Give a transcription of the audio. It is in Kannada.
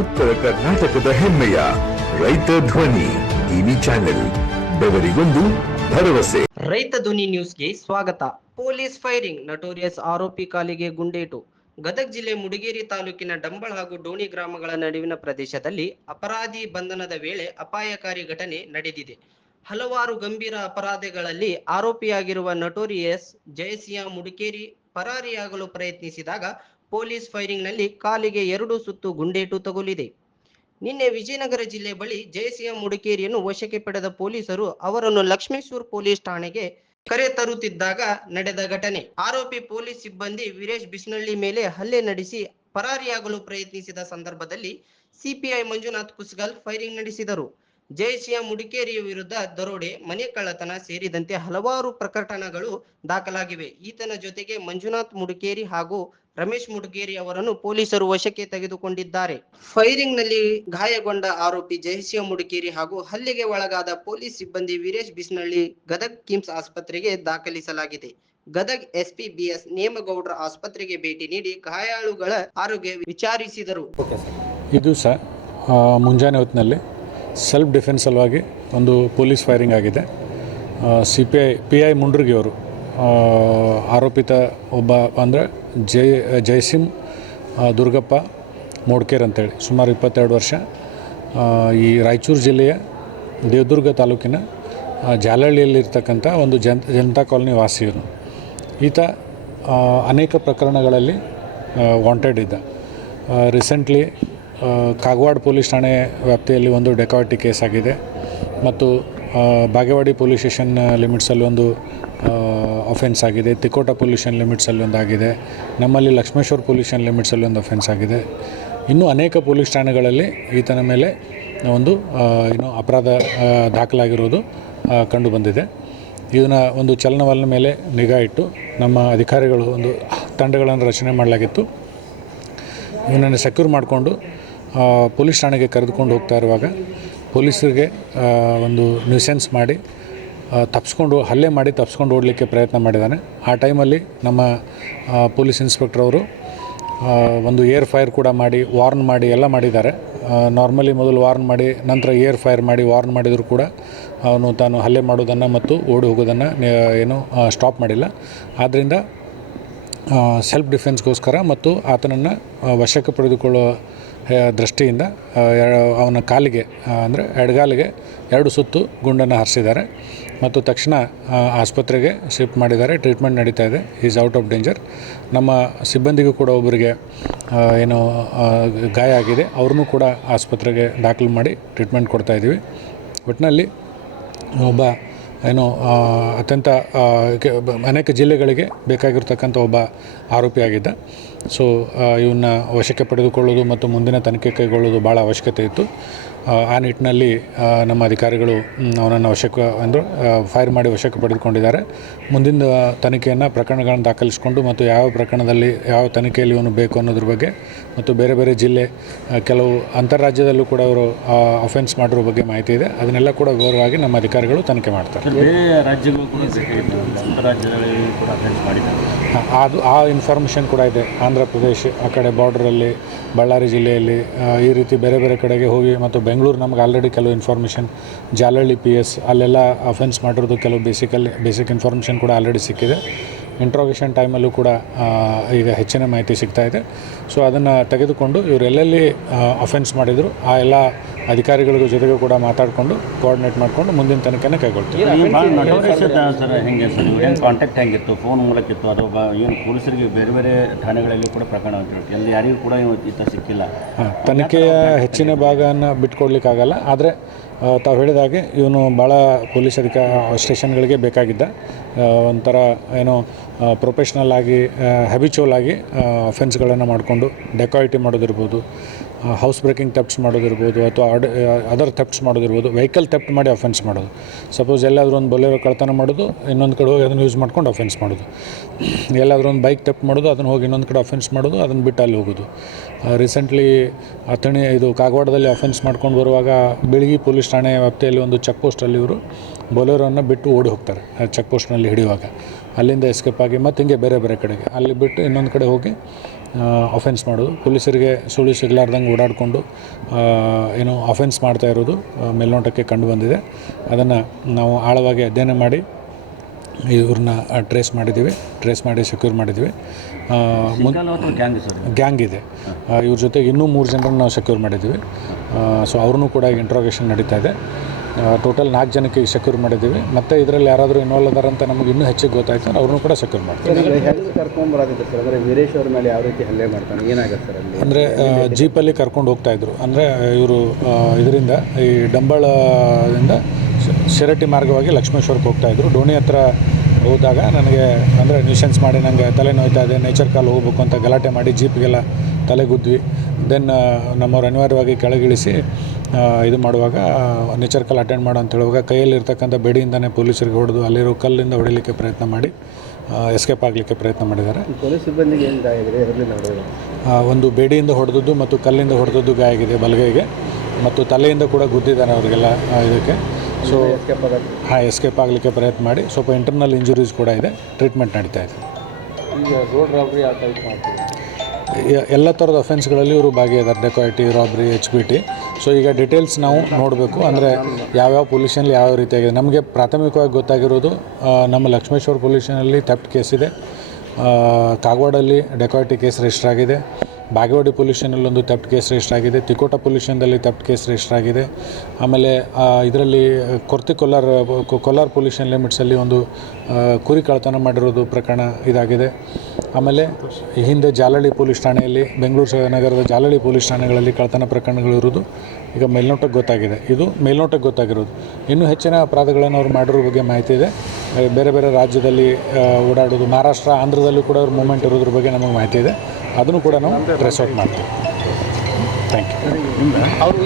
ಉತ್ತರ ಕರ್ನಾಟಕದ ಹೆಮ್ಮೆಯ ರೈತ ಧ್ವನಿ ಟಿವಿ ಚಾನೆಲ್, ಬೆವರಿಗೊಂದು ಭರವಸೆ. ರೈತ ಧ್ವನಿ ನ್ಯೂಸ್ಗೆ ಸ್ವಾಗತ. ಪೊಲೀಸ್ ಫೈರಿಂಗ್, ನಟೋರಿಯಸ್ ಆರೋಪಿ ಕಾಲಿಗೆ ಗುಂಡೇಟು. ಗದಗ ಜಿಲ್ಲೆ ಮುಡಿಗೇರಿ ತಾಲೂಕಿನ ಡಂಬಳ ಹಾಗೂ ಡೋಣಿ ಗ್ರಾಮಗಳ ನಡುವಿನ ಪ್ರದೇಶದಲ್ಲಿ ಅಪರಾಧಿ ಬಂಧನದ ವೇಳೆ ಅಪಾಯಕಾರಿ ಘಟನೆ ನಡೆದಿದೆ. ಹಲವಾರು ಗಂಭೀರ ಅಪರಾಧಗಳಲ್ಲಿ ಆರೋಪಿಯಾಗಿರುವ ನಟೋರಿಯಸ್ ಜಯಸಿಯಾ ಮುಡಿಕೇರಿ ಪರಾರಿಯಾಗಲು ಪ್ರಯತ್ನಿಸಿದಾಗ ಪೊಲೀಸ್ ಫೈರಿಂಗ್ನಲ್ಲಿ ಕಾಲಿಗೆ ಎರಡು ಸುತ್ತು ಗುಂಡೇಟು ತಗುಲಿದೆ. ನಿನ್ನೆ ವಿಜಯನಗರ ಜಿಲ್ಲೆ ಬಳಿ ಜೆಸಿಎಂ ಮುಡಿಕೇರಿಯನ್ನು ವಶಕ್ಕೆ ಪಡೆದ ಪೊಲೀಸರು ಅವರನ್ನು ಲಕ್ಷ್ಮೇಶ್ವರ ಪೊಲೀಸ್ ಠಾಣೆಗೆ ಕರೆ ತರುತ್ತಿದ್ದಾಗ ನಡೆದ ಘಟನೆ. ಆರೋಪಿ ಪೊಲೀಸ್ ಸಿಬ್ಬಂದಿ ವೀರೇಶ್ ಬಿಸ್ನಳ್ಳಿ ಮೇಲೆ ಹಲ್ಲೆ ನಡೆಸಿ ಪರಾರಿಯಾಗಲು ಪ್ರಯತ್ನಿಸಿದ ಸಂದರ್ಭದಲ್ಲಿ ಸಿಪಿಐ ಮಂಜುನಾಥ್ ಕುಸ್ಗಲ್ ಫೈರಿಂಗ್ ನಡೆಸಿದರು. ಜಯಸಿಂಹ ಮುಡಿಕೇರಿಯ ವಿರುದ್ಧ ದರೋಡೆ ಮನೆ ಕಳ್ಳತನ ಸೇರಿದಂತೆ ಹಲವಾರು ಪ್ರಕರಣಗಳು ದಾಖಲಾಗಿವೆ. ಈತನ ಜೊತೆಗೆ ಮಂಜುನಾಥ್ ಮುಡಿಕೇರಿ ಹಾಗೂ ರಮೇಶ್ ಮುಡಿಕೇರಿ ಅವರನ್ನು ಪೊಲೀಸರು ವಶಕ್ಕೆ ತೆಗೆದುಕೊಂಡಿದ್ದಾರೆ. ಫೈರಿಂಗ್ನಲ್ಲಿ ಗಾಯಗೊಂಡ ಆರೋಪಿ ಜಯಸಿಂಹ ಮುಡಿಕೇರಿ ಹಾಗೂ ಹಲ್ಲೆಗೆ ಒಳಗಾದ ಪೊಲೀಸ್ ಸಿಬ್ಬಂದಿ ವೀರೇಶ್ ಬಿಸ್ನಳ್ಳಿ ಗದಗ್ ಕಿಮ್ಸ್ ಆಸ್ಪತ್ರೆಗೆ ದಾಖಲಿಸಲಾಗಿದೆ. ಗದಗ್ ಎಸ್ಪಿ ಬಿಎಸ್ ನೇಮಗೌಡರ ಆಸ್ಪತ್ರೆಗೆ ಭೇಟಿ ನೀಡಿ ಗಾಯಾಳುಗಳ ಆರೋಗ್ಯ ವಿಚಾರಿಸಿದರು. ಇದು ಸಹ ಮುಂಜಾನೆ ಹೊತ್ತಿನಲ್ಲಿ ಸೆಲ್ಫ್ ಡಿಫೆನ್ಸ್ ಸಲುವಾಗಿ ಒಂದು ಪೊಲೀಸ್ ಫೈರಿಂಗ್ ಆಗಿದೆ. C P I P I Mundrigi ಅವರು ಆರೋಪಿತ ಒಬ್ಬ ಅಂದರೆ ಜೈ ಜಯಸಿಂ ದುರ್ಗಪ್ಪ ಮೋಡ್ಕೇರ್ ಅಂತೇಳಿ, ಸುಮಾರು ಇಪ್ಪತ್ತೆರಡು ವರ್ಷ. ಈ ರಾಯಚೂರು ಜಿಲ್ಲೆಯ ದೇವದುರ್ಗ ತಾಲೂಕಿನ ಜಾಲಹಳ್ಳಿಯಲ್ಲಿರ್ತಕ್ಕಂಥ ಒಂದು ಜನ್, ಜನತಾ ಕಾಲೋನಿ ವಾಸಿಯವನು ಈತ ಅನೇಕ ಪ್ರಕರಣಗಳಲ್ಲಿ ವಾಂಟೆಡ್ ಇದ್ದ. ರೀಸೆಂಟ್ಲಿ ಕಾಗವಾಡ ಪೊಲೀಸ್ ಠಾಣೆ ವ್ಯಾಪ್ತಿಯಲ್ಲಿ ಒಂದು ಡೆಕಾಟಿ ಕೇಸ್ ಆಗಿದೆ. ಮತ್ತು ಬಾಗೇವಾಡಿ ಪೊಲೀಸ್ ಸ್ಟೇಷನ್ ಲಿಮಿಟ್ಸಲ್ಲಿ ಒಂದು ಅಫೆನ್ಸ್ ಆಗಿದೆ. ತಿಕೋಟ ಪೊಲ್ಯೂಷನ್ ಲಿಮಿಟ್ಸಲ್ಲಿ ಆಗಿದೆ ನಮ್ಮಲ್ಲಿ ಲಕ್ಷ್ಮೇಶ್ವರ ಪೊಲ್ಯೂಷನ್ ಲಿಮಿಟ್ಸಲ್ಲಿ ಒಂದು ಅಫೆನ್ಸ್ ಆಗಿದೆ. ಇನ್ನೂ ಅನೇಕ ಪೊಲೀಸ್ ಠಾಣೆಗಳಲ್ಲಿ ಈತನ ಮೇಲೆ ಒಂದು ಏನು ಅಪರಾಧ ದಾಖಲಾಗಿರೋದು ಕಂಡುಬಂದಿದೆ ಕಂಡು ಬಂದಿದೆ. ಇದನ್ನ ಒಂದು ಚಲನವಲನ ಮೇಲೆ ನಿಗಾ ಇಟ್ಟು ನಮ್ಮ ಅಧಿಕಾರಿಗಳು ಒಂದು ತಂಡಗಳನ್ನು ರಚನೆ ಮಾಡಲಾಗಿತ್ತು. ಇವನನ್ನು ಸೆಕ್ಯೂರ್ ಮಾಡಿಕೊಂಡು ಪೊಲೀಸ್ ಠಾಣೆಗೆ ಕರೆದುಕೊಂಡು ಹೋಗ್ತಾ ಇರುವಾಗ ಪೊಲೀಸರಿಗೆ ಒಂದು ನ್ಯೂಸೆನ್ಸ್ ಮಾಡಿ ತಪ್ಪಿಸ್ಕೊಂಡು ಹಲ್ಲೆ ಮಾಡಿ ತಪ್ಪಿಸ್ಕೊಂಡು ಓಡಲಿಕ್ಕೆ ಪ್ರಯತ್ನ ಮಾಡಿದ್ದಾನೆ. ಆ ಟೈಮಲ್ಲಿ ನಮ್ಮ ಪೊಲೀಸ್ ಇನ್ಸ್ಪೆಕ್ಟರ್ ಅವರು ಒಂದು ಏರ್ ಫೈರ್ ಕೂಡ ಮಾಡಿ ವಾರ್ನ್ ಮಾಡಿ ಎಲ್ಲ ಮಾಡಿದ್ದಾರೆ. ನಾರ್ಮಲಿ ಮೊದಲು ವಾರ್ನ್ ಮಾಡಿ ನಂತರ ಏರ್ ಫೈರ್ ಮಾಡಿ ವಾರ್ನ್ ಮಾಡಿದರೂ ಕೂಡ ಅವನು ತಾನು ಹಲ್ಲೆ ಮಾಡೋದನ್ನು ಮತ್ತು ಓಡಿ ಹೋಗೋದನ್ನು ಏನು ಸ್ಟಾಪ್ ಮಾಡಿಲ್ಲ. ಆದ್ದರಿಂದ ಸೆಲ್ಫ್ ಡಿಫೆನ್ಸ್ಗೋಸ್ಕರ ಮತ್ತು ಆತನನ್ನು ವಶಕ್ಕೆ ಪಡೆದುಕೊಳ್ಳುವ ಆ, ದೃಷ್ಟಿಯಿಂದ ಅವನ ಕಾಲಿಗೆ ಅಂದರೆ ಎಡಗಾಲಿಗೆ ಎರಡು ಸುತ್ತು ಗುಂಡನ್ನು ಹಾರಿಸಿದ್ದಾರೆ. ಮತ್ತು ತಕ್ಷಣ ಆಸ್ಪತ್ರೆಗೆ ಶಿಫ್ಟ್ ಮಾಡಿದ್ದಾರೆ. ಟ್ರೀಟ್ಮೆಂಟ್ ನಡೀತಾ ಇದೆ. ಈಸ್ ಔಟ್ ಆಫ್ ಡೇಂಜರ್ ನಮ್ಮ ಸಿಬ್ಬಂದಿಗೂ ಕೂಡ ಒಬ್ಬರಿಗೆ ಏನು ಗಾಯ ಆಗಿದೆ. ಅವ್ರನ್ನೂ ಕೂಡ ಆಸ್ಪತ್ರೆಗೆ ದಾಖಲು ಮಾಡಿ ಟ್ರೀಟ್ಮೆಂಟ್ ಕೊಡ್ತಾ ಇದ್ದೀವಿ. ಒಟ್ಟಿನಲ್ಲಿ ಒಬ್ಬ ಏನು ಅತ್ಯಂತ ಅನೇಕ ಜಿಲ್ಲೆಗಳಿಗೆ ಬೇಕಾಗಿರ್ತಕ್ಕಂಥ ಒಬ್ಬ ಆರೋಪಿಯಾಗಿದ್ದ ಸೊ ಇವನ್ನ ವಶಕ್ಕೆ ಪಡೆದುಕೊಳ್ಳೋದು ಮತ್ತು ಮುಂದಿನ ತನಿಖೆ ಕೈಗೊಳ್ಳೋದು ಭಾಳ ಅವಶ್ಯಕತೆ ಇತ್ತು. ಆ, ನಿಟ್ಟಿನಲ್ಲಿ ನಮ್ಮ ಅಧಿಕಾರಿಗಳು ಅವನನ್ನು ವಶಕ್ಕೆ ಅಂದರೆ ಫೈರ್ ಮಾಡಿ ವಶಕ್ಕೆ ಪಡೆದುಕೊಂಡಿದ್ದಾರೆ. ಮುಂದಿನ ತನಿಖೆಯನ್ನು ಪ್ರಕರಣಗಳನ್ನು ದಾಖಲಿಸಿಕೊಂಡು ಮತ್ತು ಯಾವ ಪ್ರಕರಣದಲ್ಲಿ ಯಾವ ತನಿಖೆಯಲ್ಲಿ ಇವನು ಬೇಕು ಅನ್ನೋದ್ರ ಬಗ್ಗೆ ಮತ್ತು ಬೇರೆ ಬೇರೆ ಜಿಲ್ಲೆ ಕೆಲವು ಅಂತಾರಾಜ್ಯದಲ್ಲೂ ಕೂಡ ಅವರು ಅಫೆನ್ಸ್ ಮಾಡಿರೋ ಬಗ್ಗೆ ಮಾಹಿತಿ ಇದೆ. ಅದನ್ನೆಲ್ಲ ಕೂಡ ವಿವರವಾಗಿ ನಮ್ಮ ಅಧಿಕಾರಿಗಳು ತನಿಖೆ ಮಾಡ್ತಾರೆ. ಅದು ಆ ಇನ್ಫಾರ್ಮೇಷನ್ ಕೂಡ ಇದೆ. ಆಂಧ್ರ ಪ್ರದೇಶ ಆ ಕಡೆ ಬಾರ್ಡ್ರಲ್ಲಿ ಬಳ್ಳಾರಿ ಜಿಲ್ಲೆಯಲ್ಲಿ ಈ ರೀತಿ ಬೇರೆ ಬೇರೆ ಕಡೆಗೆ ಹೋಗಿ ಮತ್ತು ಬೆಂಗಳೂರು ನಮ್ಗೆ ಆಲ್ರೆಡಿ ಕೆಲವು ಇನ್ಫಾರ್ಮೇಷನ್ ಜಾಲಹಳ್ಳಿ ಪಿ ಎಸ್ ಅಲ್ಲೆಲ್ಲ ಅಫೆನ್ಸ್ ಮಾಡಿರೋದು ಕೆಲವು ಬೇಸಿಕಲ್ಲಿ ಬೇಸಿಕ್ ಇನ್ಫಾರ್ಮೇಷನ್ ಕೂಡ ಆಲ್ರೆಡಿ ಸಿಕ್ಕಿದೆ. ಇಂಟ್ರೋಗೇಷನ್ ಟೈಮಲ್ಲೂ ಕೂಡ ಈಗ ಹೆಚ್ಚಿನ ಮಾಹಿತಿ ಸಿಗ್ತಾ ಇದೆ. ಸೊ ಅದನ್ನು ತೆಗೆದುಕೊಂಡು ಇವರೆಲ್ಲೆಲ್ಲಿ ಅಫೆನ್ಸ್ ಮಾಡಿದರು, ಆ ಎಲ್ಲ ಅಧಿಕಾರಿಗಳ ಜೊತೆಗೂ ಕೂಡ ಮಾತಾಡಿಕೊಂಡು ಕೋಆರ್ಡಿನೇಟ್ ಮಾಡಿಕೊಂಡು ಮುಂದಿನ ತನಿಖೆನ ಕೈಗೊಳ್ತೀವಿ. ಕಾಂಟ್ಯಾಕ್ಟ್ ಹೆಂಗಿತ್ತು ಫೋನ್ ಮೂಲಕ ಇತ್ತು ಅಥವಾ ಏನು ಪೊಲೀಸರಿಗೆ ಬೇರೆ ಬೇರೆ ಠಾಣೆಗಳಲ್ಲಿ ಕೂಡ ಪ್ರಕರಣ ಎಲ್ಲಿ ಯಾರಿಗೂ ಕೂಡ ಈತ ಸಿಕ್ಕಿಲ್ಲ. ಹಾಂ ತನಿಖೆಯ ಹೆಚ್ಚಿನ ಭಾಗನ ಬಿಟ್ಕೊಡ್ಲಿಕ್ಕಾಗಲ್ಲ ಆದರೆ ತಾವು ಹೇಳಿದಾಗೆ ಇವನು ಭಾಳ ಪೊಲೀಸ್ ಅಧಿಕ ಸ್ಟೇಷನ್ಗಳಿಗೆ ಬೇಕಾಗಿದ್ದ. ಒಂಥರ ಏನೋ ಪ್ರೊಫೆಷ್ನಲ್ ಆಗಿ ಹ್ಯಾಬಿಚುವಲ್ ಆಗಿ ಅಫೆನ್ಸ್ಗಳನ್ನು ಮಾಡಿಕೊಂಡು ಡೆಕಾಯಿಟಿ ಮಾಡೋದಿರ್ಬೋದು ಹೌಸ್ ಬ್ರೇಕಿಂಗ್ ಟೆಪ್ಸ್ ಮಾಡೋದಿರ್ಬೋದು ಅಥವಾ ಅಡ್ ಅದರ್ ಥೆಫ್ಟ್ಸ್ ಮಾಡೋದಿರ್ಬೋದು ವೆಹಿಕಲ್ ಥೆಪ್ಟ್ ಮಾಡಿ ಅಫೆನ್ಸ್ ಮಾಡೋದು. ಸಪೋಸ್ ಎಲ್ಲಾದರೂ ಒಂದು ಬೊಲೆರೋ ಕಳ್ತನ ಮಾಡೋದು, ಇನ್ನೊಂದು ಕಡೆ ಹೋಗಿ ಅದನ್ನು ಯೂಸ್ ಮಾಡ್ಕೊಂಡು ಅಫೆನ್ಸ್ ಮಾಡೋದು. ಎಲ್ಲಾದರೂ ಒಂದು ಬೈಕ್ ಟೆಪ್ ಮಾಡೋದು, ಅದನ್ನು ಹೋಗಿ ಇನ್ನೊಂದು ಕಡೆ ಅಫೆನ್ಸ್ ಮಾಡೋದು, ಅದನ್ನು ಬಿಟ್ಟು ಅಲ್ಲಿ ಹೋಗೋದು. ರೀಸೆಂಟ್ಲಿ ಅಥಣಿ, ಇದು ಕಾಗವಾಡದಲ್ಲಿ ಅಫೆನ್ಸ್ ಮಾಡ್ಕೊಂಡು ಬರುವಾಗ ಬೆಳಗಿ ಪೊಲೀಸ್ ಠಾಣೆ ವ್ಯಾಪ್ತಿಯಲ್ಲಿ ಒಂದು ಚೆಕ್ ಪೋಸ್ಟಲ್ಲಿ ಇವರು ಬೊಲೆರೋನ ಬಿಟ್ಟು ಓಡಿ ಹೋಗ್ತಾರೆ. ಚೆಕ್ ಪೋಸ್ಟ್ನಲ್ಲಿ ಹಿಡಿಯುವಾಗ. ಅಲ್ಲಿಂದ ಎಸ್ಕೇಪ್ ಆಗಿ ಮತ್ತು ಹಿಂಗೆ ಬೇರೆ ಬೇರೆ ಕಡೆಗೆ. ಅಲ್ಲಿ ಬಿಟ್ಟು ಇನ್ನೊಂದು ಕಡೆ ಹೋಗಿ ಅಫೆನ್ಸ್ ಮಾಡೋದು ಪೊಲೀಸರಿಗೆ ಸುಳಿ ಸಿಗಲಾರ್ದಂಗೆ ಓಡಾಡಿಕೊಂಡು ಏನು ಅಫೆನ್ಸ್ ಮಾಡ್ತಾ ಇರೋದು ಮೇಲ್ನೋಟಕ್ಕೆ ಕಂಡು ಬಂದಿದೆ. ಅದನ್ನು ನಾವು ಆಳವಾಗಿ ಅಧ್ಯಯನ ಮಾಡಿ ಇವ್ರನ್ನ ಟ್ರೇಸ್ ಮಾಡಿದ್ದೀವಿ. ಟ್ರೇಸ್ ಮಾಡಿ ಸೆಕ್ಯೂರ್ ಮಾಡಿದ್ದೀವಿ. ಗ್ಯಾಂಗ್ ಇದೆ? ಇವ್ರ ಜೊತೆಗೆ ಇನ್ನೂ ಮೂರು ಜನರನ್ನು ನಾವು ಸೆಕ್ಯೂರ್ ಮಾಡಿದ್ದೀವಿ. ಸೊ ಅವ್ರನ್ನೂ ಕೂಡ ಈಗ ಇಂಟ್ರೋಗೇಷನ್ ನಡೀತಾ ಇದೆ. ಟೋಟಲ್ ನಾಲ್ಕು ಜನಕ್ಕೆ ಈಗ ಸೆಕ್ಯೂರ್ ಮಾಡಿದ್ದೀವಿ. ಮತ್ತು ಇದರಲ್ಲಿ ಯಾರಾದರೂ ಇನ್ವಾಲ್ವ್ ಅದಾರ ಅಂತ ನಮಗೆ ಇನ್ನೂ ಹೆಚ್ಚಿಗೆ ಗೊತ್ತಾಯ್ತು. ಅಂದ್ರೆ ಅವ್ರನ್ನೂ ಕೂಡ ಸೆಕ್ಯೂರ್ ಮಾಡ್ತೀವಿ. ಅಂದ್ರೆ ಕರ್ಕೊಂಬರೋದಿತ್ತು ಅಂದರೆ ವೀರೇಶ್ ಅವ್ರ ಮೇಲೆ ಯಾವ ರೀತಿ ಹಲ್ಲೆ ಮಾಡ್ತಾನೆ? ಏನಾಗುತ್ತೆ ಸರ್ ಅಂದರೆ ಜೀಪಲ್ಲಿ ಕರ್ಕೊಂಡು ಹೋಗ್ತಾ ಇದ್ರು. ಅಂದರೆ ಇವರು ಇದರಿಂದ ಈ ಡಂಬಳದಿಂದ ಶಿರಟ್ಟಿ ಮಾರ್ಗವಾಗಿ ಲಕ್ಷ್ಮೇಶ್ವರಕ್ಕೆ ಹೋಗ್ತಾ ಇದ್ರು. ಡೋಣಿ ಹತ್ರ ಹೋದಾಗ ನನಗೆ ಅಂದರೆ ನ್ಯೂಸೆನ್ಸ್ ಮಾಡಿ ನನಗೆ ತಲೆ ನೋಯ್ತಾ ಇದೆ ನೇಚರ್ ಕಾಲ್ ಹೋಗ್ಬೇಕು ಅಂತ ಗಲಾಟೆ ಮಾಡಿ ಜೀಪ್ಗೆಲ್ಲ ತಲೆಗುದ್ವಿ ದೆನ್ ನಮ್ಮವ್ರು ಅನಿವಾರ್ಯವಾಗಿ ಕೆಳಗಿಳಿಸಿ ಇದು ಮಾಡುವಾಗ ನೇಚರ್ ಕಾಲ್ ಅಟೆಂಡ್ ಮಾಡು ಅಂತ ಹೇಳುವಾಗ ಕೈಯಲ್ಲಿ ಇರ್ತಕ್ಕಂಥ ಬೆಡಿಯಿಂದನೇ ಪೊಲೀಸರಿಗೆ ಹೊಡೆದು ಅಲ್ಲಿರೋ ಕಲ್ಲಿಂದ ಹೊಡಿಲಿಕ್ಕೆ ಪ್ರಯತ್ನ ಮಾಡಿ ಎಸ್ಕೇಪ್ ಆಗಲಿಕ್ಕೆ ಪ್ರಯತ್ನ ಮಾಡಿದ್ದಾರೆ. ಪೊಲೀಸ್ ಸಿಬ್ಬಂದಿಗೆ ಒಂದು ಬೇಡಿಯಿಂದ ಹೊಡೆದದ್ದು ಮತ್ತು ಕಲ್ಲಿಂದ ಹೊಡೆದದ್ದು ಗಾಯ ಆಗಿದೆ ಬಲಗೈಗೆ ಮತ್ತು ತಲೆಯಿಂದ ಕೂಡ ಗುದ್ದಿದ್ದಾರೆ ಅವರಿಗೆಲ್ಲ ಇದಕ್ಕೆ. ಸೊ ಹಾಂ ಎಸ್ಕೇಪ್ ಆಗಲಿಕ್ಕೆ ಪ್ರಯತ್ನ ಮಾಡಿ ಸ್ವಲ್ಪ ಇಂಟರ್ನಲ್ ಇಂಜುರೀಸ್ ಕೂಡ ಇದೆ ಟ್ರೀಟ್ಮೆಂಟ್ ನಡೀತಾ ಇದೆ. ಈಗ ರೋಡ್ ರಾಬ್ರಿ ಆ ಟೈಪ್ ಮಾಡ್ತೀವಿ ಎ- ಎಲ್ಲ ಥರದ ಅಫೆನ್ಸ್ಗಳಲ್ಲಿ ಇವರು ಭಾಗಿಯಾದ್ದಾರೆ dacoity robbery H B T so ಈಗ ಡೀಟೇಲ್ಸ್ ನಾವು ನೋಡಬೇಕು. ಅಂದರೆ ಯಾವ್ಯಾವ ಪೊಲ್ಯೂಷನಲ್ಲಿ ಯಾವ ರೀತಿಯಾಗಿದೆ. ನಮಗೆ ಪ್ರಾಥಮಿಕವಾಗಿ ಗೊತ್ತಾಗಿರೋದು ನಮ್ಮ ಲಕ್ಷ್ಮೇಶ್ವರ ಪೊಲ್ಯೂಷನಲ್ಲಿ ಥೆಫ್ಟ್ ಕೇಸ್ ಇದೆ. ಕಾಗವಾಡಲ್ಲಿ ಡೆಕಾಯಿಟಿ ಕೇಸ್ ರಿಜಿಸ್ಟರ್ ಆಗಿದೆ. ಬಾಗೇವಾಡಿ ಪೊಲ್ಯೂಷನಲ್ಲಿ ಒಂದು ಥೆಫ್ಟ್ ಕೇಸ್ ರಿಜಿಸ್ಟರ್ ಆಗಿದೆ. ತಿಕೋಟ ಪೊಲ್ಯೂಷನ್ದಲ್ಲಿ ಥೆಫ್ಟ್ ಕೇಸ್ ರಿಜಿಸ್ಟರ್ ಆಗಿದೆ. ಆಮೇಲೆ ಇದರಲ್ಲಿ ಕೊರ್ತಿ ಕೊಲ್ಲಾರ್ ಕೊಲ್ಲಾರ್ ಪೊಲ್ಯೂಷನ್ ಲಿಮಿಟ್ಸಲ್ಲಿ ಒಂದು ಕುರಿ ಕಳ್ಳತನ ಮಾಡಿರೋದು ಪ್ರಕರಣ ಇದಾಗಿದೆ. ಆಮೇಲೆ ಈ ಹಿಂದೆ ಜಾಲಹಳ್ಳಿ ಪೊಲೀಸ್ ಠಾಣೆಯಲ್ಲಿ, ಬೆಂಗಳೂರು ನಗರದ ಜಾಲಹಳ್ಳಿ ಪೊಲೀಸ್ ಠಾಣೆಗಳಲ್ಲಿ ಕಳ್ಳತನ ಪ್ರಕರಣಗಳು ಇರೋದು ಈಗ ಮೇಲ್ನೋಟಕ್ಕೆ ಗೊತ್ತಾಗಿದೆ. ಇದು ಮೇಲ್ನೋಟಕ್ಕೆ ಗೊತ್ತಾಗಿರೋದು. ಇನ್ನೂ ಹೆಚ್ಚಿನ ಅಪರಾಧಗಳನ್ನು ಅವ್ರು ಮಾಡಿರೋ ಬಗ್ಗೆ ಮಾಹಿತಿ ಇದೆ. ಬೇರೆ ಬೇರೆ ರಾಜ್ಯದಲ್ಲಿ ಓಡಾಡೋದು, ಮಹಾರಾಷ್ಟ್ರ, ಆಂಧ್ರದಲ್ಲೂ ಕೂಡ ಅವ್ರ ಮೂಮೆಂಟ್ ಇರೋದ್ರ ಬಗ್ಗೆ ನಮಗೆ ಮಾಹಿತಿ ಇದೆ. ಅದನ್ನು ಕೂಡ ನಾವು ಟ್ರೆಸ್ ಔಟ್ ಮಾಡ್ತೀವಿ. Thank you